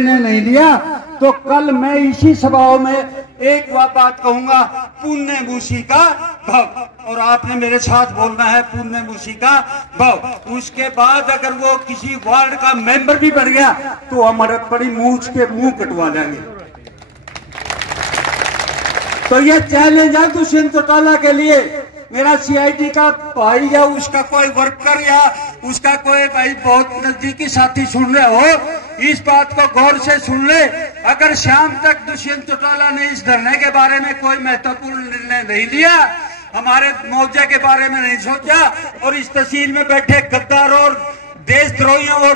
ने नहीं लिया तो कल मैं इसी सभाओं में एक बात कहूंगा, पुण्य मूसी का भव, और आपने मेरे साथ बोलना है पुण्य मूसी का भव। उसके बाद अगर वो किसी वार्ड का मेंबर भी बन गया तो हमारे बड़ी मूछ के मुंह कटवा देंगे। तो ये चैलेंज है दुष्यंत चौटाला के लिए। मेरा सीआईडी का भाई या उसका कोई वर्कर या उसका कोई भाई बहुत नजदीकी साथी सुन रहे हो, इस बात को गौर से सुन ले। अगर शाम तक दुष्यंत चौटाला ने इस धरने के बारे में कोई महत्वपूर्ण निर्णय नहीं लिया, हमारे मुआवजे के बारे में नहीं सोचा, और इस तहसील में बैठे गद्दारों और देशद्रोहियों और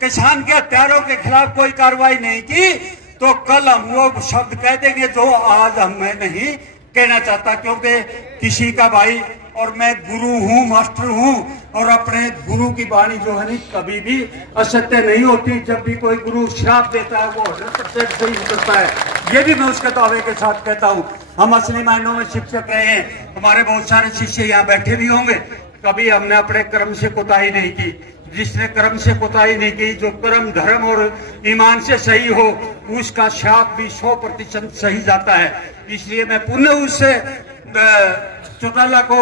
किसान के हत्यारों के खिलाफ कोई कार्रवाई नहीं की, तो कल हम वो शब्द कह देंगे जो आज मैं नहीं कहना चाहता। क्योंकि किसी का भाई, और मैं गुरु हूँ, मास्टर हूँ, और अपने गुरु की वाणी जो है नहीं कभी भी असत्य नहीं होती। जब भी कोई गुरु श्राप देता है वो 100% सही उतरता है, ये भी मैं उसके दावे के साथ कहता हूँ। हम असली मायनों में शिक्षक रहे हैं, हमारे बहुत सारे शिष्य यहाँ बैठे भी होंगे। कभी हमने अपने कर्म से कोताही नहीं की। जिसने कर्म से कोताही नहीं की, जो कर्म धर्म और ईमान से सही हो, उसका शाप भी 100% सही जाता है। इसलिए मैं पुनः उससे चौटाला को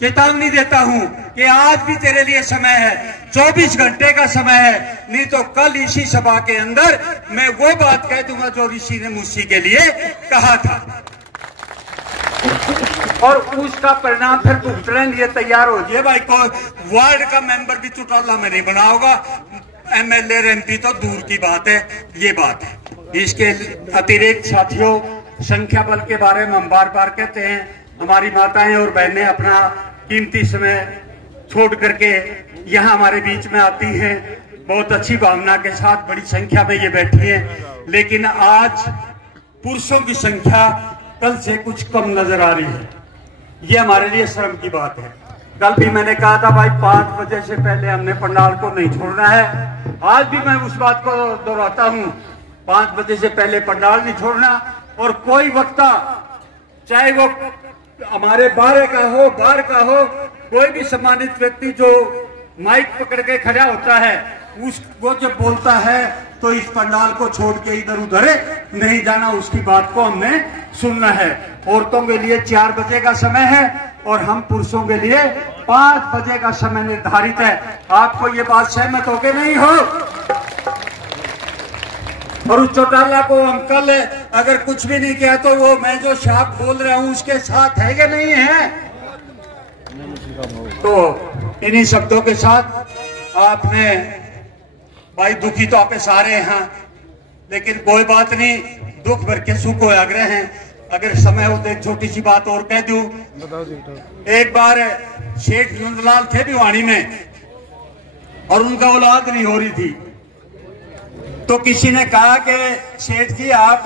चेतावनी देता हूं कि आज भी तेरे लिए समय है, 24 घंटे का समय है, नहीं तो कल इसी सभा के अंदर मैं वो बात कह दूंगा जो ऋषि ने मुझसे के लिए कहा था, और उसका परिणाम फिर भुगतने लिए तैयार हो जाए। भाई को वार्ड का मेंबर भी चौटाला में नहीं बना होगा, एमएलए एमपी तो दूर की बात है, ये बात है। इसके अतिरिक्त साथियों, संख्या बल के बारे में हम बार बार कहते हैं, हमारी माताएं और बहनें अपना कीमती समय छोड़ करके यहाँ हमारे बीच में आती हैं, बहुत अच्छी भावना के साथ बड़ी संख्या में ये बैठी हैं। लेकिन आज पुरुषों की संख्या कल से कुछ कम नजर आ रही है, ये हमारे लिए शर्म की बात है। कल भी मैंने कहा था भाई 5 बजे से पहले हमने पंडाल को नहीं छोड़ना है, आज भी मैं उस बात को दोहराता हूँ, 5 बजे से पहले पंडाल नहीं छोड़ना। और कोई वक्ता, चाहे वो हमारे बाहर का हो, कोई भी सम्मानित व्यक्ति जो माइक पकड़ के खड़ा होता है, वो जब बोलता है तो इस पंडाल को छोड़ के इधर उधर नहीं जाना, उसकी बात को हमने सुनना है। औरतों के लिए 4 बजे का समय है और हम पुरुषों के लिए 5 बजे का समय निर्धारित है। आपको ये बात सहमत हो के नहीं हो? और उस चौटाला को हम कल अगर कुछ भी नहीं किया तो वो मैं जो शाप बोल रहा हूं उसके साथ है कि नहीं है? तो इन्हीं शब्दों के साथ आपने भाई, दुखी तो आप सारे हैं, लेकिन कोई बात नहीं, दुख भर के सुख को आग्रह हैं। अगर समय हो तो एक छोटी सी बात और कह दूं। एक बार शेख नंदलाल थे भिवानी में और उनका औलाद नहीं हो रही थी, तो किसी ने कहा कि शेठ जी आप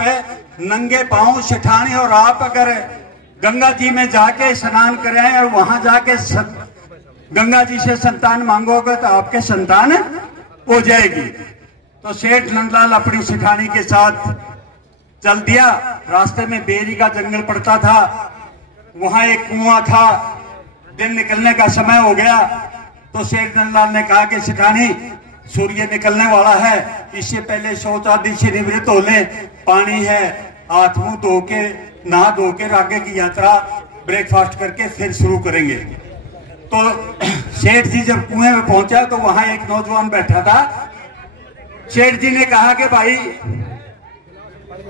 नंगे पांव सेठानी, और आप अगर गंगा जी में जाके स्नान करें और वहां जाके गंगा जी से संतान मांगोगे तो आपके संतान हो जाएगी। तो सेठ नंदलाल अपनी सेठानी के साथ चल दिया। रास्ते में बेरी का जंगल पड़ता था, वहां एक कुआं था, दिन निकलने का समय हो गया। तो सेठ नंदलाल ने कहा कि सेठानी सूर्य निकलने वाला है, इससे पहले शौच आदि से निवृत्त हो ले, पानी है, हाथ मुंह धो के नहा धो के आगे की यात्रा ब्रेकफास्ट करके फिर शुरू करेंगे। तो सेठ जी जब कुएं में पहुंचा तो वहां एक नौजवान बैठा था। सेठ जी ने कहा कि भाई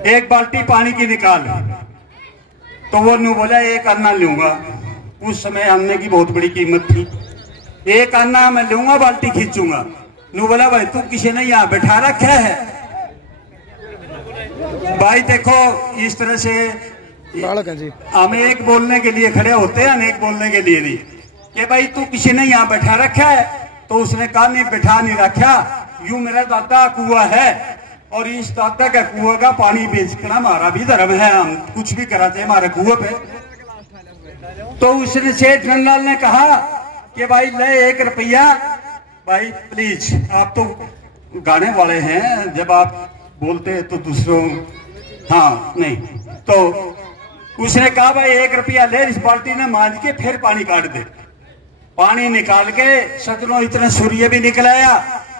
एक बाल्टी पानी की निकाल, तो वो न्यू बोला एक अन्ना लूंगा। उस समय अन्ने की बहुत बड़ी कीमत थी, एक अन्ना मैं लूंगा, बाल्टी खींचूंगा। न्यू बोला भाई तू किसी ने यहाँ बैठा रखा है? भाई देखो इस तरह से हम एक बोलने के लिए खड़े होते हैं, अनेक बोलने के लिए नहीं, कि भाई तू किसी ने यहाँ बैठा रखा है। तो उसने कहा नहीं बैठा नहीं रखा, यूं मेरा दादा कुआ है और इस दादा का कुआ का पानी बेचकर हमारा भी धर्म है, हम कुछ भी कराते हैं हमारे कुएं पे। तो उसने सेठ नंदलाल ने कहा कि भाई ले 1 रुपया, भाई प्लीज, आप तो गाने वाले हैं, जब आप बोलते हैं तो दूसरों हाँ नहीं। तो उसने कहा भाई 1 रुपया ले, इस बाल्टी ने मांझ के फिर पानी काट दे। पानी निकाल के सजनों इतना सूर्य भी निकल आया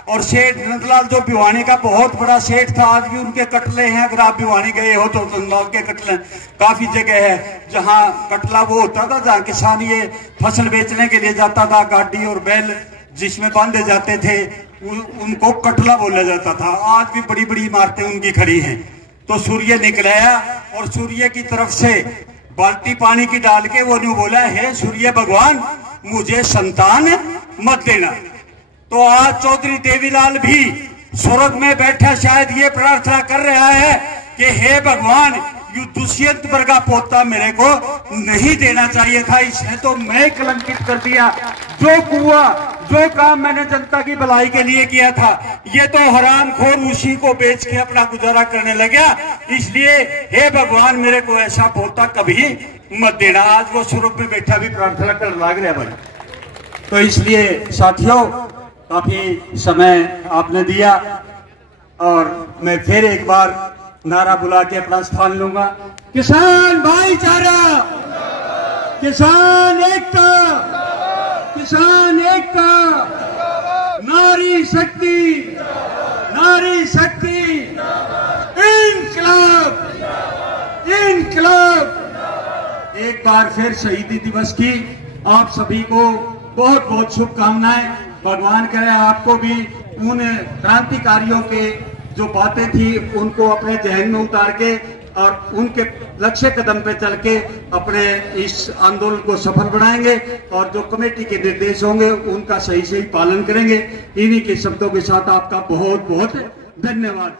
और सेठ नंदलाल जो भिवानी का बहुत बड़ा सेठ था, आज भी उनके कटले हैं। अगर आप भिवानी गए हो तो नंदलाल के कटले काफी जगह है जहां कटला वो होता था, जहां किसान ये फसल बेचने के लिए जाता था, गाड़ी और बैल जिसमें बांधे जाते थे उनको कटला बोला जाता था। आज भी बड़ी बड़ी इमारतें उनकी खड़ी हैं। तो सूर्य निकलाया और सूर्य की तरफ से बाल्टी पानी की डाल के वो न्यू बोला, हे सूर्य भगवान मुझे संतान मत देना। तो आज चौधरी देवीलाल भी स्वर्ग में बैठा शायद ये प्रार्थना कर रहा है कि हे भगवान यू दुष्यंत वर्गा पोता मेरे को नहीं देना चाहिए था, इसने तो मैं कलंकित कर दिया। जो कुआ जो काम मैंने जनता की भलाई के लिए किया था, ये तो हरामखोर उसी को बेच के अपना गुजारा करने लगा। इसलिए हे भगवान मेरे को ऐसा पोता कभी मत देना। आज वो स्वर्ग में बैठा भी प्रार्थना कर लग रहा भाई। तो इसलिए साथियों काफी समय आपने दिया और मैं फिर एक बार नारा बुला के अपना स्थान लूंगा। किसान भाईचारा, किसान एकता, किसान एकता, नारी शक्ति, नारी शक्ति, इनकलाब, इनकलाब। एक बार फिर शहीदी दिवस की आप सभी को बहुत बहुत शुभकामनाएं। भगवान करे आपको भी उन क्रांतिकारियों के जो बातें थी उनको अपने जहन में उतार के और उनके लक्ष्य कदम पे चल के अपने इस आंदोलन को सफल बनाएंगे और जो कमेटी के निर्देश होंगे उनका सही सही पालन करेंगे। इन्हीं के शब्दों के साथ आपका बहुत बहुत धन्यवाद।